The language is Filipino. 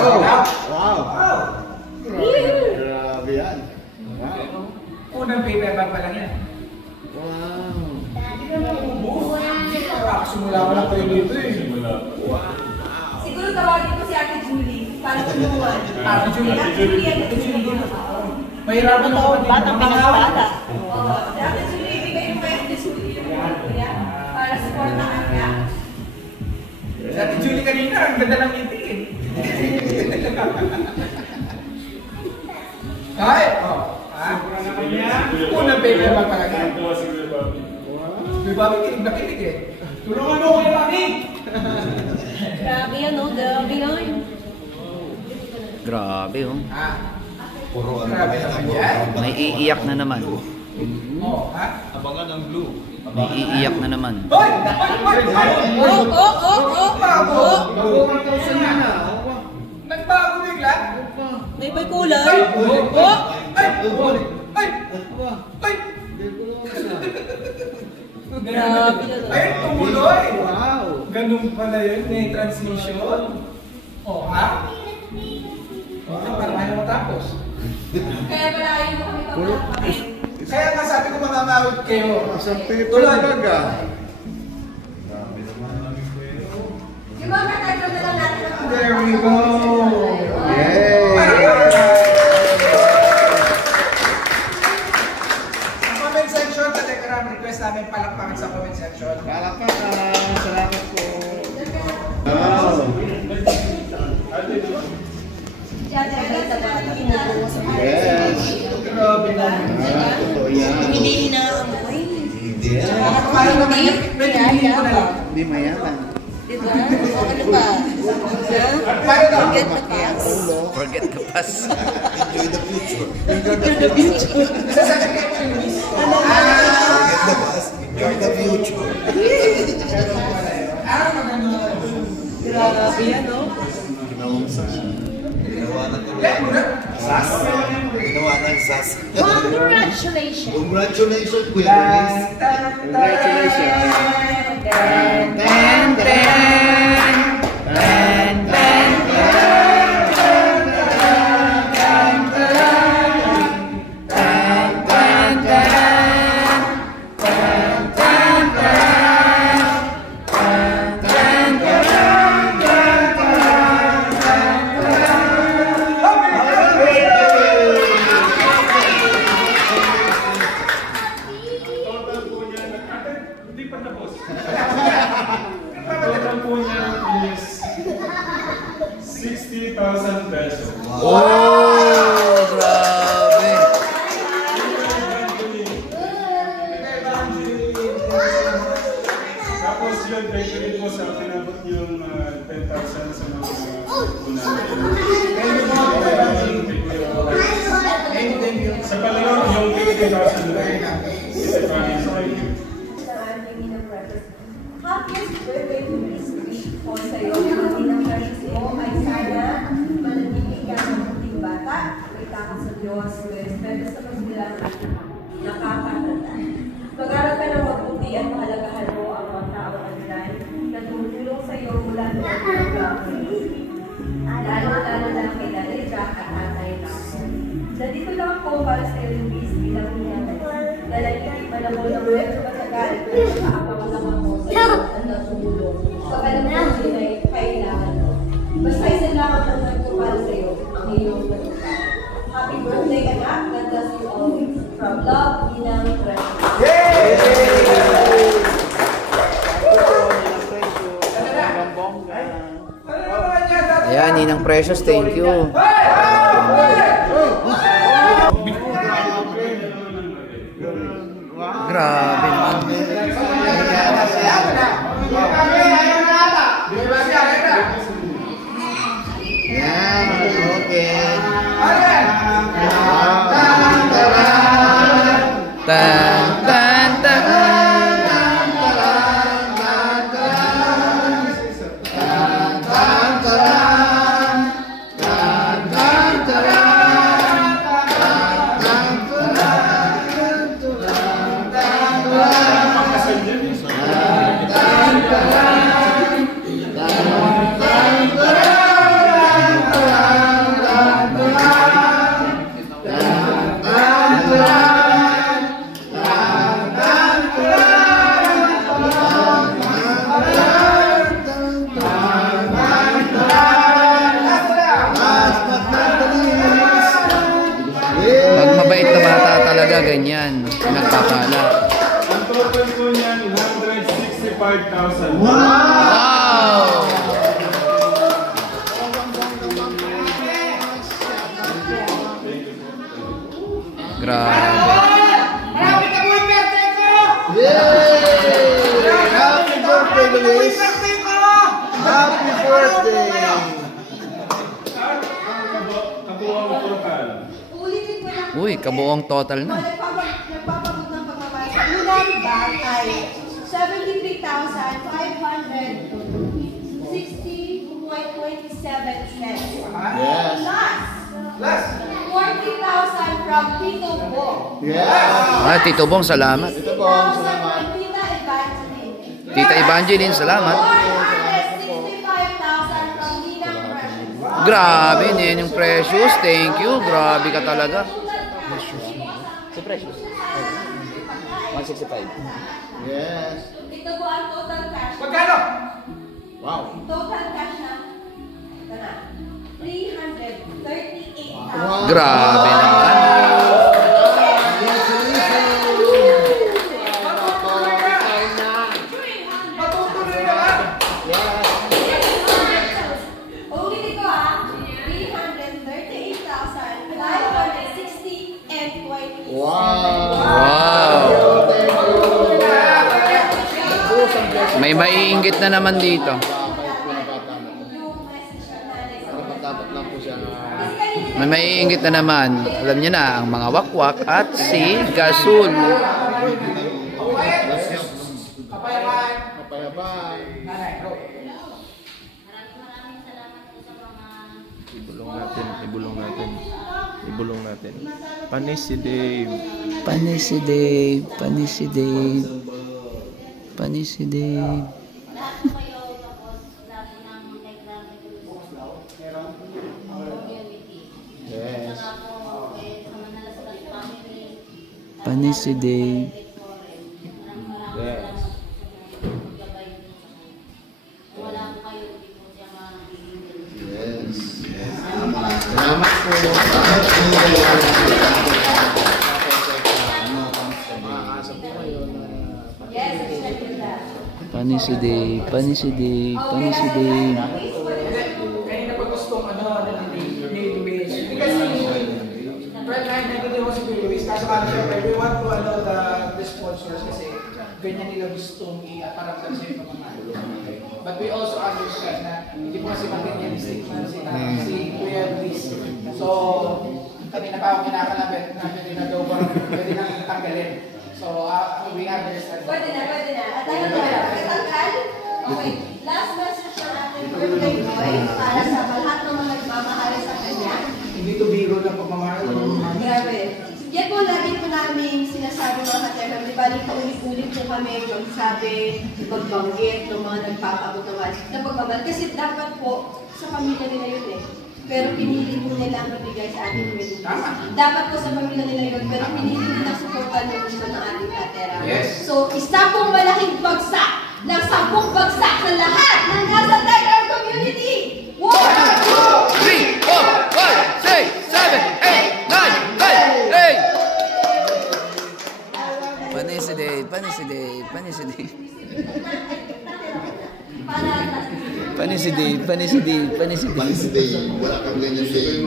Wow! Grabe yan. Wow. Unang paper bag pa lang yan. Wow. Simula ko lang kayo dito eh. Siguro tawagin ko si Ate Julie. Para tulungan. Ate Julie. Ate Julie, Ate Julie. Mahirapan ako. Batang pinakabata. Ate Julie, ibigay mo kay Ate Julie. Para supportahan niya. Si Ate Julie kanina, ang ganda ng meeting eh. Ay! Unang paper bag pa lang yan. May Bobby kinig na kinig eh. Tulungan mo kayo Bobby! Grabe yan o, grabe yan. Grabe oh. Puro ano Grabe naman yan. May iiyak na naman. Oh, ha? Abangan ang blue. May iiyak na naman. Hoy! Bago! Bago 1,000 na. Nagbago bigla? May kulay. Ay! Grabe na. Ayun, tumuloy! Wow. Ganun pala yun, may transmission. Oh, ha? Oh, parang ayaw matapos. Kaya pala ayaw mo kami pagkakain. Kaya nga sabi ko mamamawid kayo. Isang paper bag ah. Yung mga katagro na lang natin ang There we go! Yay! Sa comment section, Telegram, request namin palakpakan sa comment section. Palakpakan. Salamat po. Wow. Yes. Grabe naman. Totoo yan. Hindi inaamoy. Hindi. Paano naman yung pinipili ko na lang? Hindi mayaman. Diba? O ano ba? Paano na? Forget the past. Forget the past. Enjoy the future. Enjoy the future. Sasabi kayo ko yung miss. Forget the past. Enjoy the future. Grabe yan, no? Ginawa ng Sas? Ginawa ng sas. Congratulations! Congratulations, Kuya Luis. Congratulations! Ten, ten, ten, ten, Total po niya is 60,000 pesos. Oh, grabe. Tapos yun, thank you po sa pinabot yung 10,000 sa mga sa palalang yung 50,000 rin. Happiest birthday to Miss Wish po sa'yo. Ang inang precious mo ay sana manatili ka ng puting bata. Kita ka sa Diyos, respeto sa pagbilang nakakatanda. Mag-aral ka ng mabuti at mahalagahan mo ang mga tao na tumutulong sa'yo mula noong pagkakas. Lalo-lalo na kay Nanay Jack at Tatay Lako. Nandito lang ako para sa iyo, Luis, bilang niya. Dahil manamol ng medyo matagal, pero kaabang lang ako sa iyo at natulong. Pagkalang din ay kailangan mo. Basta isa lang ang tanong ko para sa iyo, ang iyong pagkakas. Happy birthday, anak. God bless you always. From love, Ninang Precious. Ayan, Ninang Precious, thank you. Grabe naman. Yan. Okay. Tan, tan, tan. mga ganyan. Nagpapala. Ang total po niyan, 165,000. Wow! Grabe. Marami ka po yung birthday ko! Yay! Happy birthday, Luis! Birthday ko! Happy birthday! Kabuang total. Ulitin ko lang. Uy, kabuong total na. Nagpapabot ng pagmamahal. Sa unang bag ay 73,560.27 cents. Yes! Plus 40,000 from Tito Bo. Yes! Tito Bong, salamat. 60,000 from Tita Evangeline. Tita Evangeline, salamat. 465,000 from Ninang Precious. Grabe, yan yung Precious. Thank you. Grabe ka talaga. Si Precious. 165. Yes! Ito po ang total cash. Magkano? Wow! Total cash na. Ito na. 338,000. Grabe naman. Matutuloy na ba? Ulitin ko ha. 338,560.20. Wow! Wow. Thank you! May maiinggit na naman dito. Yung message ng nanay sa Dapat lang po siya May maiinggit na naman. Alam niyo na, ang mga wakwak at si Gasul. Kapayapaan. kapayapaan. Nanay, go. Ibulong natin. Panis si Dave. Panis si Dave. Panis si Dave. Panis si Dave. Lahat po kayo tapos lagi ng community. Yes. Saka po sa Manalaslas family. Panis si Dave. Yes. Wala po kayo, hindi po siya mabibigyan. Yes. Salamat po. Makakasa po kayo na Yes, exactly that. Panis si Dave. Panis si Dave. Panis si Dave. Kanina pa gustong ni Luis. Kasi, friend line na hindi ko si Luis. Kaso syempre, we want to the sponsors kasi ganyan nila gustong i-aparamdam sa yung pamamahal. But we also understand na hindi po kasi materialistic na si Kuya Luis. So, kanina pa ako kinakalabit na pwede na daw pwede nang tanggalin. So, we understand. Pwede na. At tayo tayo. Pagkatanggal. Okay. Last message ng ating birthday boy para sa lahat ng mga nagmamahal sa kanya. Hindi to biro na pagmamahal. Grabe. Yan po lagi po namin sinasabi mga katerang. Di ba, paulit-ulit po kami magsabi, magbanggit ng mga nagpapabot ng pagmamahal. Kasi dapat po sa pamilya nila yun eh. Pero pinili po nila ang ibigay sa ating community. Dapat po sa pamilya nila yun, pero pinili nila supportan ng gusto ng ating katerang. Yes. So, isa pong malaking bagsak ng 10 bagsak sa lahat ng nasa Tiger community. 1, 2, 3, 4, 5, 6, 7, 8, 9, 10. Panis si Dave. Panis si Dave. Panis si Dave. Panis si Dave. Panis si Dave. Panis si Dave. Panis Day. Wala kang ganyan day.